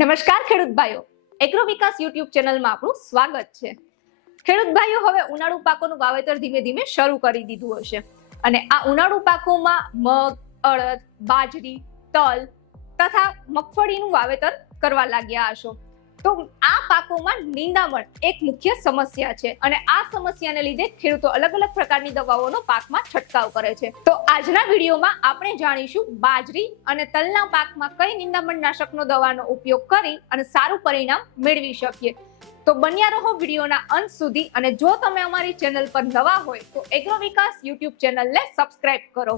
નમસ્કાર ખેડૂત ભાઈઓ. એગ્રો વિકાસ યુટ્યુબ ચેનલમાં આપણું સ્વાગત છે. ખેડૂત ભાઈઓ, હવે ઉનાળુ પાકોનું વાવેતર ધીમે ધીમે શરૂ કરી દીધું હશે. અને આ ઉનાળુ પાકોમાં મગ, અડદ, બાજરી, તલ તથા મગફળીનું વાવેતર કરવા લાગ્યા હશો. તો આ પાકોમાં નિંદામણ એક મુખ્ય સમસ્યા છે અને આ સમસ્યાને લીધે ખેડૂતો અલગ અલગ પ્રકારની દવાઓનો પાકમાં છંટકાવ કરે છે. તો આજના વિડીયોમાં આપણે જાણીશું બાજરી અને તલના પાકમાં કઈ નિંદામણ નાશકનો દવાનો ઉપયોગ કરી અને સારું પરિણામ મેળવી શકીએ. તો બન્યા રહો વિડીયોના અંત સુધી અને જો તમે અમારી ચેનલ પર નવા હોય તો એગ્રો વિકાસ યુટ્યુબ ચેનલને સબસ્ક્રાઇબ કરો.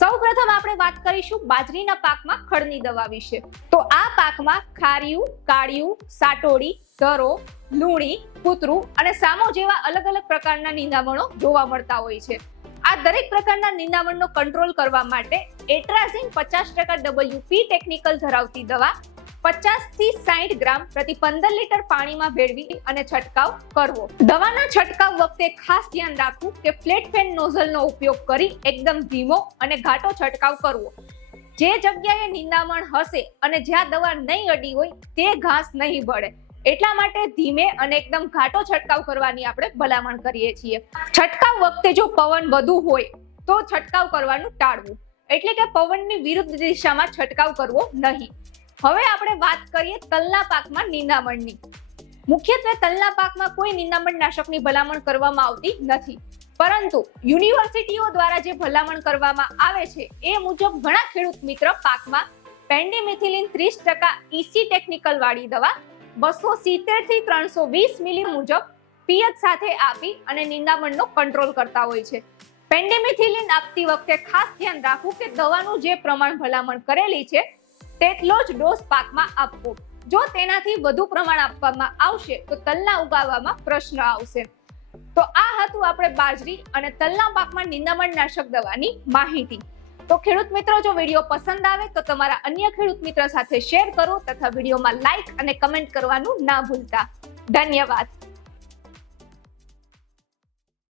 સૌપ્રથમ આપણે વાત કરીશું બાજરીના પાકમાં ખડની દવા વિશે. તો પાકમાં ખારિયું, કાળિયું, સાટોડી ધરો લૂણી, કૂતરું અને સામો જેવા અલગ અલગ પ્રકારના નિંદામણો જોવા મળતા હોય છે. આ દરેક પ્રકારના નિંદામણનો કંટ્રોલ કરવા માટે એટ્રાઝિન પચાસ ટકા ડબલ્યુપી ટેકનિકલ ધરાવતી દવા પચાસથી સાઠ ગ્રામ પ્રતિ પંદર લીટર પાણીમાં ભેળવી અને છંટકાવ કરવો. દવાના છંટકાવ વખતે ખાસ ધ્યાન રાખવું કે ફ્લેટ ફેન નોઝલનો ઉપયોગ કરી એકદમ ધીમો અને ઘાટો છંટકાવ કરવો. જે જગ્યાએ નિંદામણ હશે અને જ્યાં દવા નહીં અડી હોય તે ઘાસ નહીં બળે એટલા માટે ધીમે અને એકદમ ઘાટો છંટકાવ કરવાની આપણે ભલામણ કરીએ છીએ. છંટકાવ વખતે જો પવન વધુ હોય તો છંટકાવ કરવાનું ટાળવું. એટલે કે પવનની વિરુદ્ધ દિશામાં છંટકાવ કરવો નહીં. હવે આપણે વાત કરીએ તલના પાકમાં નિંદામણની. મુખ્યત્વે તલના પાકમાં કોઈ નિંદામણ નાશકની ભલામણ કરવામાં આવતી નથી. પરંતુ યુનિવર્સિટીઓ દ્વારા જે ભલામણ કરવામાં આવે છે, એ મુજબ ઘણા ખેડૂત મિત્ર પાકમાં પેન્ડીમિથિલિન ત્રીસ ટકા ઈસી ટેકનિકલ વાળી દવા બસો સિત્તેરથી ત્રણસો વીસ મિલી મુજબ પિયત સાથે આપી અને નિંદામણનો કંટ્રોલ કરતા હોય છે. પેન્ડેમિથિલિન આપતી વખતે ખાસ ધ્યાન રાખવું કે દવાનું જે પ્રમાણ ભલામણ કરેલી છે, તેટલો જ ડોઝ પાકમાં આપવો. જો તેનાથી વધુ પ્રમાણ આપવામાં આવશે, તો તલના ઉગાવવામાં પ્રશ્ન આવશે. તો આ હતું આપણે બાજરી અને તલના પાકમાં નિંદામણ નાશક દવાની માહિતી. તો ખેડૂત મિત્રો, જો વીડિયો પસંદ આવે તો તમારા અન્ય ખેડૂત મિત્ર સાથે શેર કરો તથા વિડીયોમાં લાઈક અને કમેન્ટ કરવાનું ના ભૂલતા. ધન્યવાદ.